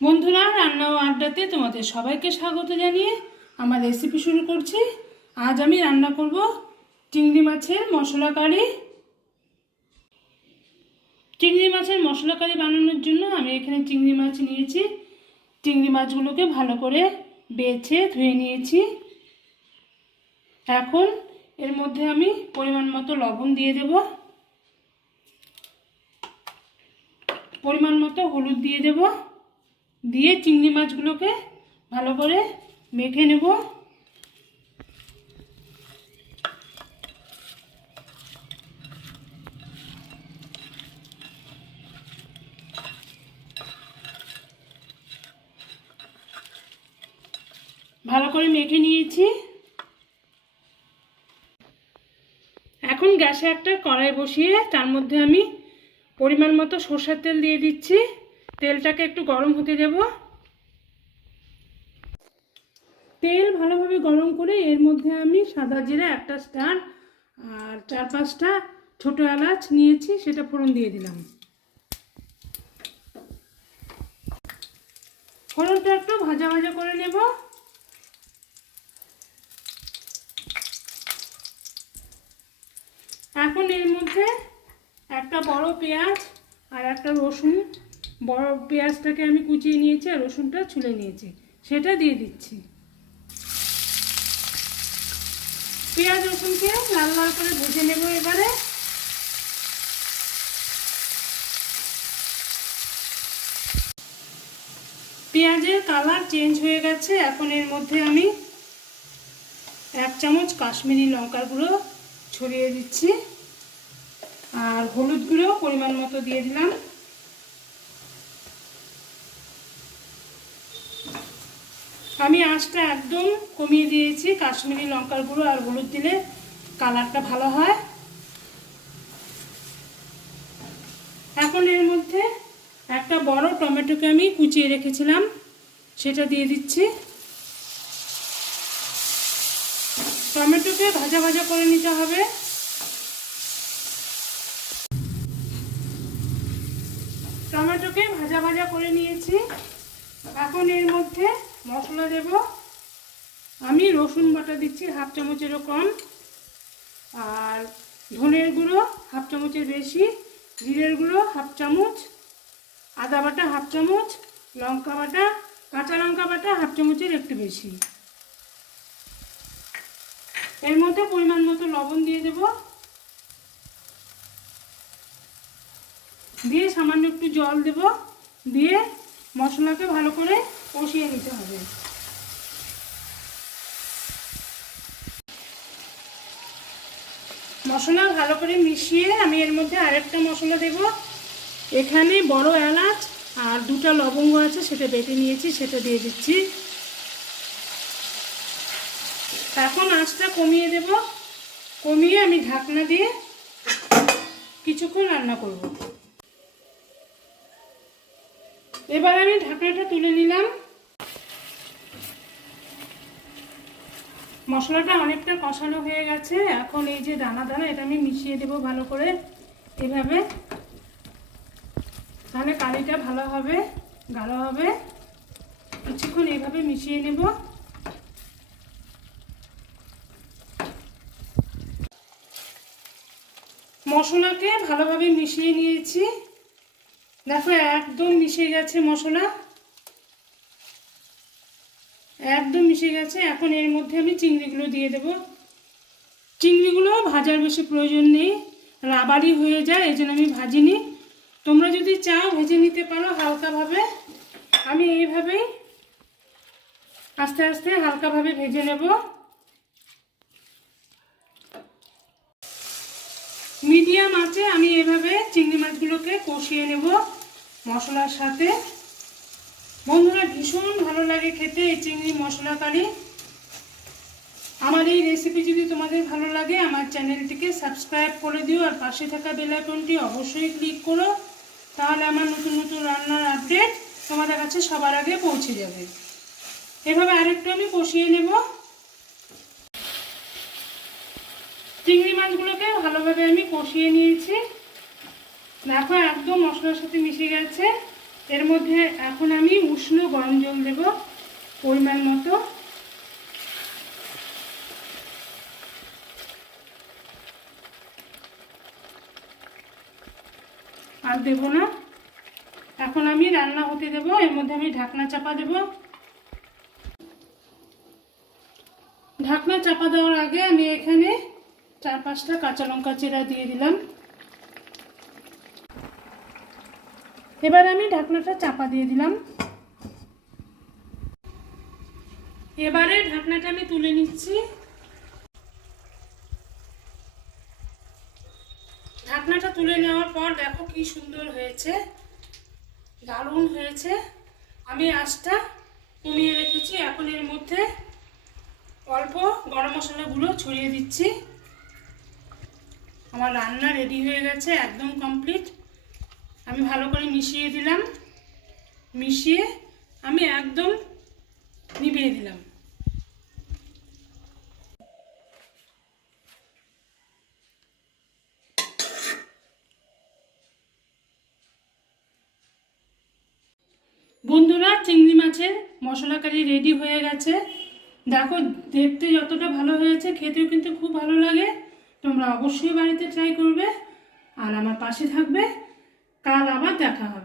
বন্ধুরা, রান্না ও আড্ডাতে তোমাদের সবাইকে স্বাগত জানিয়ে আমার রেসিপি শুরু করছি। আজ আমি রান্না করব চিংড়ি মাছের মশলা কারি। চিংড়ি মাছের মশলা কারি বানানোর জন্য আমি এখানে চিংড়ি মাছ নিয়েছি। চিংড়ি মাছগুলোকে ভালো করে বেছে ধুয়ে নিয়েছি। এখন এর মধ্যে আমি পরিমাণ মতো লবণ দিয়ে দেব। পরিমাণ মতো হলুদ দিয়ে দেব। দিয়ে চিংড়ি মাছগুলোকে ভালো করে মেখে নেব। ভালো করে মেখে নিয়েছি। এখন গ্যাসে একটা কড়াই বসিয়ে তার মধ্যে আমি পরিমাণ মতো সর্ষের তেল দিয়ে দিচ্ছি। তেলটাকে একটু গরম হতে দেব। তেল ভালোভাবে গরম করে এর মধ্যে আমি সাদা জিরা একটা স্টার আর চার পাঁচটা ছোটো এলাচ নিয়েছি, সেটা ফোড়ন দিয়ে দিলাম। ফোড়নটা একটু ভাজা ভাজা করে নেব। এখন এর মধ্যে একটা বড় পেঁয়াজ আর একটা রসুন বড় পেঁয়াজটাকে আমি কুচিয়ে নিয়েছি আর রসুনটা ছুলে নিয়েছি। সেটা দিয়ে দিচ্ছি। পেঁয়াজ, রসুনকে লাল লাল করে ভেজে নেব এবারে। পেঁয়াজের কালার চেঞ্জ হয়ে গেছে। এখন এর মধ্যে আমি এক চামচ কাশ্মীরি লঙ্কার গুঁড়ো ছড়িয়ে দিচ্ছি। আর হলুদ গুঁড়ো পরিমাণ মতো দিয়ে দিলাম। আমি আঁচটা একদম কমিয়ে দিয়েছি, কাশ্মীরি লঙ্কার গুঁড়ো আর হলুদ দিলে কালারটা ভালো হয়। এখন এর মধ্যে একটা বড় টমেটোকে আমি কুচিয়ে রেখেছিলাম, সেটা দিয়ে দিচ্ছি। টমেটোকে ভাজা ভাজা করে নিতে হবে। টমেটোকে ভাজা ভাজা করে নিয়েছি। এখন এর মধ্যে মশলা দেব। আমি রসুন বাটা দিচ্ছি হাফ চামচেরও কম। আর ধনের গুঁড়ো হাফ চামচের বেশি। জিরের গুঁড়ো হাফ চামচ। আদা বাটা হাফ চামচ। লঙ্কা বাটা, কাঁচা লঙ্কা বাটা হাফ চামচের একটু বেশি। এর মধ্যে পরিমাণ মতো লবণ দিয়ে দেব। দিয়ে সামান্য একটু জল দেব। দিয়ে মশলাকে ভালো করে কষিয়ে নিতে হবে। মশলা ভালো করে মিশিয়ে আমি এর মধ্যে আরেকটা মশলা দেব। এখানে বড় এলাচ আর দুটা লবঙ্গ আছে, সেটা বেটে নিয়েছি, সেটা দিয়ে দিচ্ছি। এখন আঁচটা কমিয়ে দেব। কমিয়ে আমি ঢাকনা দিয়ে কিছুক্ষণ রান্না করব। এবার আমি ঢাকনাটা তুলে নিলাম। মশলাটা অনেকটা কষানো হয়ে গেছে। এখন এই যে দানা দানা, এটা আমি মিশিয়ে দেব ভালো করে। এভাবে। তাহলে কালিটা ভালো হবে, গাঢ় হবে। কিছুক্ষণ এইভাবে মিশিয়ে নেব। মশলাকে ভালোভাবে মিশিয়ে নিয়েছি। দেখো, একদম মিশে গেছে মশলা। একদম মিশে গেছে। এখন এর মধ্যে আমি চিংড়িগুলো দিয়ে দেব। চিংড়িগুলো ভাজার বেশি প্রয়োজন নেই রাবারি হয়ে যায়, এই জন্য আমি ভাজিনি। তোমরা যদি চাও ভেজে নিতে পারো হালকাভাবে। আমি এইভাবেই আস্তে আস্তে হালকাভাবে ভেজে নেব। মিডিয়াম আছে আমি এভাবে চিংড়ি মাছগুলোকে কষিয়ে নেব মশলার সাথে। বন্ধুরা, ভীষণ ভালো লাগে খেতে এই চিংড়ি মশলা কারি। আমার এই রেসিপি যদি তোমাদের ভালো লাগে, আমার চ্যানেলটিকে সাবস্ক্রাইব করে দিও আর পাশে থাকা বেল আইকনটি অবশ্যই ক্লিক করো। তাহলে আমার নতুন নতুন রান্নার আপডেট তোমাদের কাছে সবার আগে পৌঁছে যাবে। এভাবে আরেকটু আমি কষিয়ে নেব। চিংড়ি মাছগুলোকে ভালোভাবে আমি কষিয়ে নিয়েছি। দেখো, একদম মশলার সাথে মিশে গেছে। এর মধ্যে এখন আমি উষ্ণ গরম জল দেব পরিমাণ মতো। আর দেব না। এখন আমি রান্না হতে দেব, এর মধ্যে আমি ঢাকনা চাপা দেব। ঢাকনা চাপা দেওয়ার আগে আমি এখানে চার পাঁচটা কাঁচা লঙ্কা চেরা দিয়ে দিলাম। এবার আমি ঢাকনাটা চাপা দিয়ে দিলাম। এবারে ঢাকনাটা আমি তুলে নিচ্ছি। ঢাকনাটা তুলে নেওয়ার পর দেখো কি সুন্দর হয়েছে। দারুণ হয়েছে। আমি আঁচটা কমিয়ে রেখেছি। এখন এর মধ্যে অল্প গরম মশলাগুলো ছড়িয়ে দিচ্ছি। আমার রান্না রেডি হয়ে গেছে, একদম কমপ্লিট আমি ভালো করে মিশিয়ে দিলাম। মিশিয়ে আমি একদম নিভিয়ে দিলাম। বন্ধুরা, চিংড়ি মাছের মশলা কারি রেডি হয়ে গেছে। দেখো, দেখতে যতটা ভালো হয়েছে, খেতেও কিন্তু খুব ভালো লাগে। তোমরা অবশ্যই বাড়িতে ট্রাই করবে। আর আমার পাশে থাকবে কাল আবার দেখা হবে।